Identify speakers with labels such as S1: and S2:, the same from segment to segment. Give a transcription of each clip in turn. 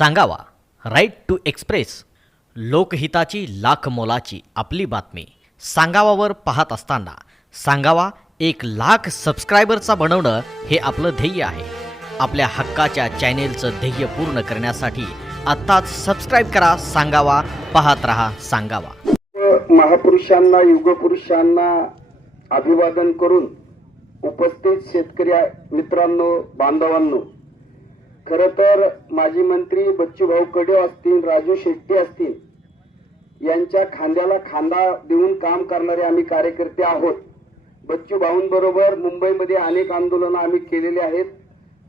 S1: सांगावा. Right to express लोकहिताची लाख मोलाची आपली बातमी. सांगावावर पाहत असताना सांगावा एक लाख सबस्क्रायबरचा बनवणं हे आपलं ध्येय आहे. आपल्या हक्काच्या चॅनेलचं ध्येय पूर्ण करण्यासाठी आत्ताच सबस्क्राईब करा सांगावा पाहत राहा सांगावा.
S2: महापुरुषांना युगपुरुषांना अभिवादन करून उपस्थित शेतकरी मित्रांनो बांधवांनो खर तर माजी मंत्री बच्चूभाऊ कडे असतील राजू शेट्टी असतील यांच्या खांद्याला खांदा देऊन काम करणारे आम्ही कार्यकर्ते आहोत. बच्चू भाऊंबरोबर मुंबईमध्ये अनेक आंदोलनं आम्ही केलेली आहेत.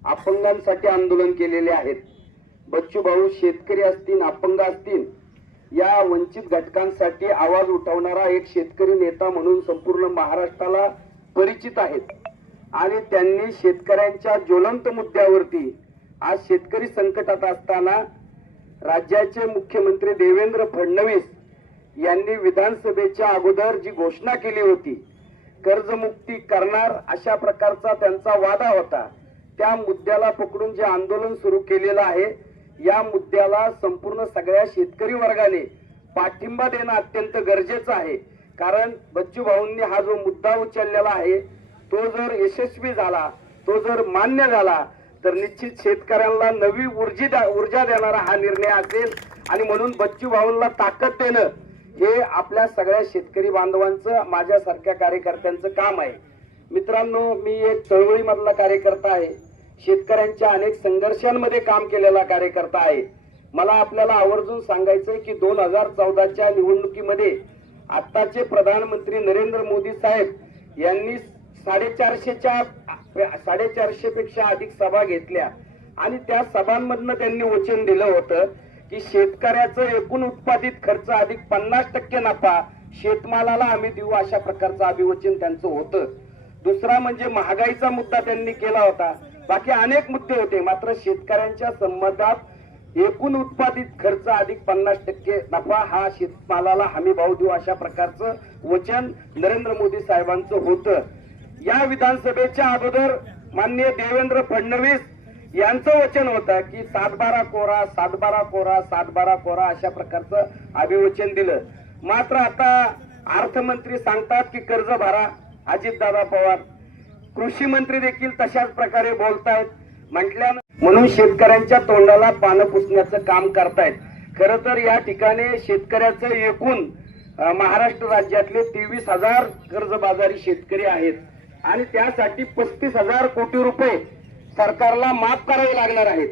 S2: अपंगांसाठी आंदोलन केलेले आहेत. बच्चू भाऊ शेतकरी असतील अपंग असतील या वंचित घटकांसाठी आवाज उठवणारा एक शेतकरी नेता म्हणून संपूर्ण महाराष्ट्राला परिचित आहेत. आणि त्यांनी शेतकऱ्यांच्या ज्वलंत मुद्द्यावरती आज शेतकरी संकटात असताना राज्याचे मुख्यमंत्री देवेंद्र फडणवीस यांनी विधानसभेच्या अगोदर जी घोषणा केली होती कर्जमुक्ती करणार अशा प्रकारचा त्यांचा वादा होता. त्या मुद्द्याला पकडून जे आंदोलन सुरू केलेलं आहे या मुद्द्याला संपूर्ण सगळ्या शेतकरी वर्गाने पाठिंबा देणं अत्यंत गरजेचं आहे. कारण बच्चू भाऊंनी हा जो मुद्दा उचललेला आहे तो जर यशस्वी झाला तो जर मान्य झाला तर निश्चित शेतकऱ्यांना नवी ऊर्जी ऊर्जा देणारा हा निर्णय असेल. आणि म्हणून बच्चू भाऊंना ताकद देणं हे आपल्या सगळ्या शेतकरी बांधवांचं माझ्यासारख्या कार्यकर्त्यांचं काम आहे. मित्रांनो मी एक चळवळीमधला कार्यकर्ता आहे. शेतकऱ्यांच्या अनेक संघर्षांमध्ये काम केलेला कार्यकर्ता आहे. मला आपल्याला आवर्जून सांगायचंय की दोन हजार चौदाच्या निवडणुकीमध्ये आत्ताचे प्रधानमंत्री नरेंद्र मोदी साहेब यांनी साडेचारशेच्या साडेचारशे पेक्षा अधिक सभा घेतल्या. आणि त्या सभांमधनं त्यांनी वचन दिलं होतं की शेतकऱ्याचं एकूण उत्पादित खर्च अधिक पन्नास टक्के नफा शेतमालाला आम्ही देऊ अशा प्रकारचं अभिवचन त्यांचं होतं. दुसरा म्हणजे महागाईचा मुद्दा त्यांनी केला होता. बाकी अनेक मुद्दे होते मात्र शेतकऱ्यांच्या संबंधात एकूण उत्पादित खर्च अधिक पन्नास टक्के नफा हा शेतमालाला हमी भाव देऊ अशा प्रकारचं वचन नरेंद्र मोदी साहेबांचं होतं. या विधानसभेच्या अगोदर माननीय देवेंद्र फडणवीस यांचं वचन होतं की सातबारा कोरा सातबारा कोरा सातबारा कोरा अशा प्रकारचं अभिवचन दिलं. मात्र आता अर्थमंत्री सांगतात की कर्ज भरा अजितदादा पवार. कृषी मंत्री देखील तशाच प्रकारे बोलतायत. म्हटल्यानं म्हणून शेतकऱ्यांच्या तोंडाला पानं पुसण्याचं काम करतायत. खर तर या ठिकाणी शेतकऱ्याचं एकूण महाराष्ट्र राज्यातले तेवीस हजार कर्जबाजारी शेतकरी आहेत. आणि त्यासाठी पस्तीस हजार कोटी रुपये सरकारला माफ करावे लागणार आहेत.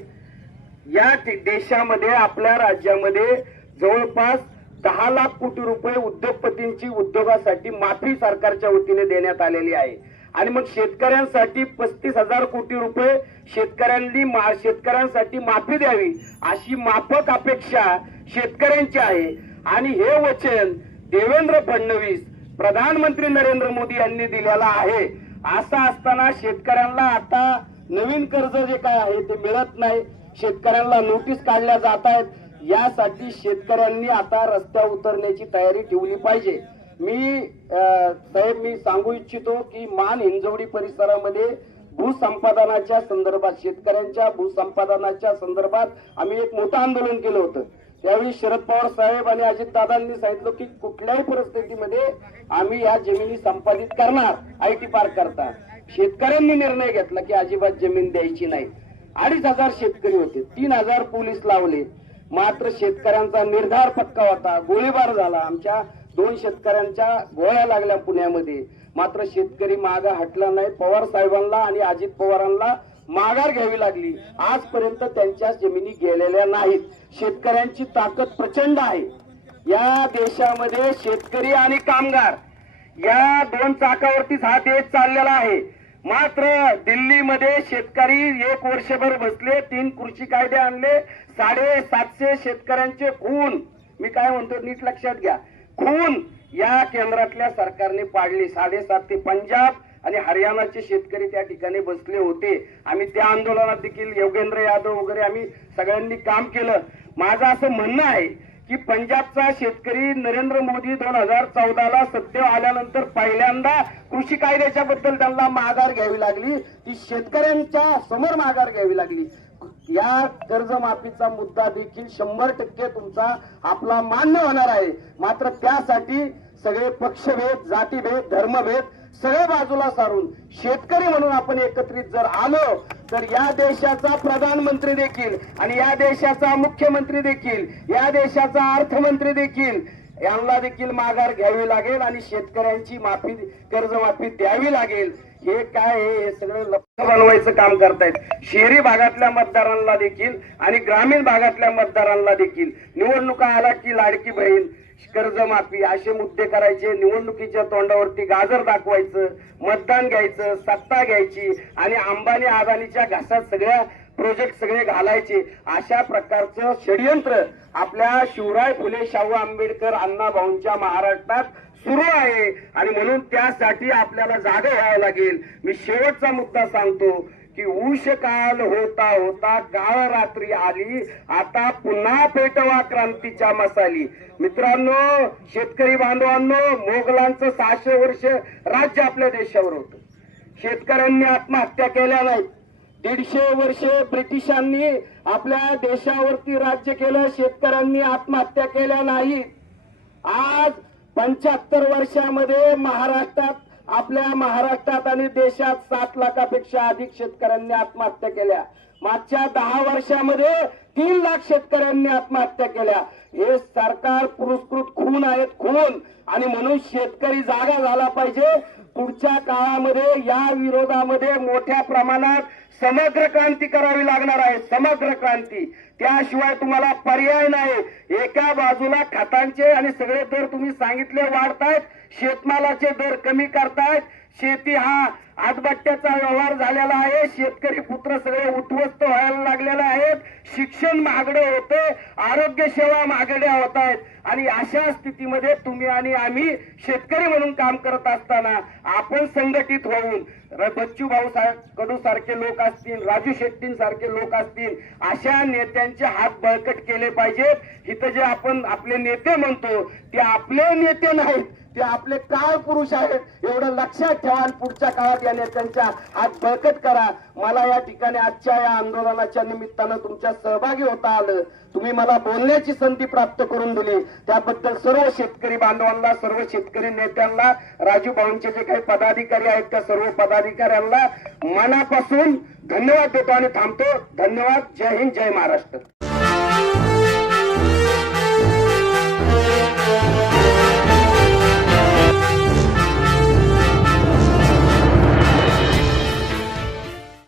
S2: या देशामध्ये आपल्या राज्यामध्ये जवळपास दहा लाख कोटी रुपये उद्योगपतींची उद्योगासाठी माफी सरकारच्या वतीने देण्यात आलेली आहे. आणि मग शेतकऱ्यांसाठी पस्तीस हजार कोटी रुपये शेतकऱ्यांनी मा- शेतकऱ्यांसाठी माफी द्यावी अशी माफक अपेक्षा शेतकऱ्यांची आहे. आणि हे वचन देवेंद्र फडणवीस प्रधानमंत्री नरेंद्र मोदी यांनी दिलेला आहे. असं असताना शेतकऱ्यांना आता नवीन कर्ज जे काय आहे ते मिळत नाही. शेतकऱ्यांना नोटीस काढल्या जात आहेत. यासाठी शेतकऱ्यांनी आता रस्त्यावर उतरण्याची तयारी ठेवली पाहिजे. मी साहेब मी सांगू इच्छितो की मान हिंजवडी परिसरामध्ये भूसंपादनाच्या संदर्भात शेतकऱ्यांच्या भूसंपादनाच्या संदर्भात आम्ही एक मोठं आंदोलन केलं होतं. त्यावेळी शरद पवार साहेब आणि अजितदादांनी सांगितलं की कुठल्याही परिस्थितीमध्ये आम्ही या जमिनी संपादित करणार आय टी पार्क करता. शेतकऱ्यांनी निर्णय घेतला की अजिबात जमीन द्यायची नाही. अडीच हजार शेतकरी होते तीन हजार पोलीस लावले. मात्र शेतकऱ्यांचा निर्धार पक्का होता गोळीबार झाला. आमच्या दोन शेतकऱ्यांच्या गोळ्या लागल्या पुण्यामध्ये. मात्र शेतकरी मागा हटला नाही पवार साहेबांना आणि अजित पवारांना माघार घ्यावी लागली. आजपर्यंत त्यांच्या जमिनी गेलेल्या नाहीत. शेतकऱ्यांची ताकद प्रचंड आहे. या देशामध्ये शेतकरी आणि कामगार या दोन चाकावरतीच हा देश चाललेला आहे. मात्र दिल्लीमध्ये शेतकरी एक वर्षभर बसले तीन कृषी कायदे आणले साडे सातशे शेतकऱ्यांचे खून. मी काय म्हणतो नीट लक्षात घ्या. खून या केंद्रातल्या सरकारने पाडली. साडेसात ते पंजाब आणि हरियाणाचे शेतकरी त्या ठिकाणी बसले होते. आम्ही त्या आंदोलनात देखील योगेंद्र यादव वगैरे आम्ही सगळ्यांनी काम केलं. माझं असं म्हणणं आहे की पंजाबचा शेतकरी नरेंद्र मोदी दोन हजार चौदाला सत्तेवर आल्यानंतर पहिल्यांदा कृषी कायद्याच्या बद्दल त्यांना माघार घ्यावी लागली. ती शेतकऱ्यांच्या समोर माघार घ्यावी लागली. या कर्जमाफीचा मुद्दा देखील शंभर टक्के तुमचा आपला मान्य होणार आहे. मात्र त्यासाठी सगळे पक्षभेद जातीभेद धर्मभेद सगळे बाजूला सारून शेतकरी म्हणून आपण एकत्रित जर आलो तर या देशाचा प्रधानमंत्री देखील आणि या देशाचा मुख्यमंत्री देखील या देशाचा अर्थमंत्री देखील यांना देखील माघार घ्यावी लागेल आणि शेतकऱ्यांची माफी कर्जमाफी द्यावी लागेल. हे काय हे सगळं लक्ष बनवायचं काम करतायत. शहरी भागातल्या मतदारांना देखील आणि ग्रामीण भागातल्या मतदारांना देखील. निवडणुका आला की लाडकी बहीण कर्जमाफी असे मुद्दे करायचे निवडणुकीच्या तोंडावरती गाजर दाखवायचं मतदान घ्यायचं सत्ता घ्यायची आणि अंबानी अदानीच्या घासात सगळ्या प्रोजेक्ट सगळे घालायचे. अशा प्रकारचं षडयंत्र आपल्या शिवराय फुले शाहू आंबेडकर अण्णाभाऊंच्या महाराष्ट्रात सुरू आहे. आणि म्हणून त्यासाठी आपल्याला जागा व्हावं लागेल. मी शेवटचा मुद्दा सांगतो. की ऊष काल होता होता काळ रात्री आली आता पुन्हा पेटवा क्रांतीच्या मसाली. मित्रांनो शेतकरी बांधवांनो मोगलांचं सहाशे वर्ष राज्य आपल्या देशावर होतं. शेतकऱ्यांनी आत्महत्या केल्या नाहीत. दीडशे वर्षे ब्रिटिशांनी आपल्या देशावरती राज्य केलं शेतकऱ्यांनी आत्महत्या केल्या नाहीत. आज पंच्याहत्तर वर्षामध्ये महाराष्ट्रात आपल्या महाराष्ट्रात आणि देशात सात लाखापेक्षा अधिक शेतकऱ्यांनी आत्महत्या केल्या. मागच्या दहा वर्षामध्ये तीन लाख शेतकऱ्यांनी आत्महत्या केल्या. हे सरकार पुरस्कृत खून आहेत खून. आणि म्हणून शेतकरी जागा झाला पाहिजे. पुढच्या काळामध्ये या विरोधामध्ये मोठ्या प्रमाणात समग्र क्रांती करावी लागणार आहे. समग्र क्रांती. त्याशिवाय तुम्हाला पर्याय नाही. एका बाजूला खतांचे आणि सगळे दर तुम्ही सांगितले वाढतायत. शेतमालाचे दर कमी करतायत. शेती हा आदबट्ट्याचा व्यवहार झालेला आहे. शेतकरी पुत्र सगळे उद्ध्वस्त व्हायला लागलेले आहेत. शिक्षण महागडे होते. आरोग्य सेवा महागड्या होत आहेत आणि अशा स्थितीमध्ये तुम्ही आणि आम्ही शेतकरी म्हणून काम करत असताना आपण संघटित होऊन बच्चू भाऊ कडू सारखे लोक असतील राजू शेट्टीं सारखे लोक असतील अशा नेत्यांचे हात बळकट केले पाहिजेत. इथं जे आपण आपले नेते म्हणतो ते आपले नेते नाहीत ते आपले काळ पुरुष आहेत. एवढं लक्षात ठेवा पुढच्या काळात या नेत्यांच्या हात बळकट करा. मला या ठिकाणी आजच्या या आंदोलनाच्या निमित्तानं तुमच्या सहभागी होता आलं. तुम्ही मला बोलण्याची संधी प्राप्त करून दिली. त्याबद्दल सर्व शेतकरी बांधवांना सर्व शेतकरी नेत्यांना राजू भाऊंचे जे काही पदाधिकारी आहेत त्या सर्व पदा पदाधिकाऱ्यांना मनापासून धन्यवाद देतो आणि थांबतो. धन्यवाद. जय हिंद जय महाराष्ट्र.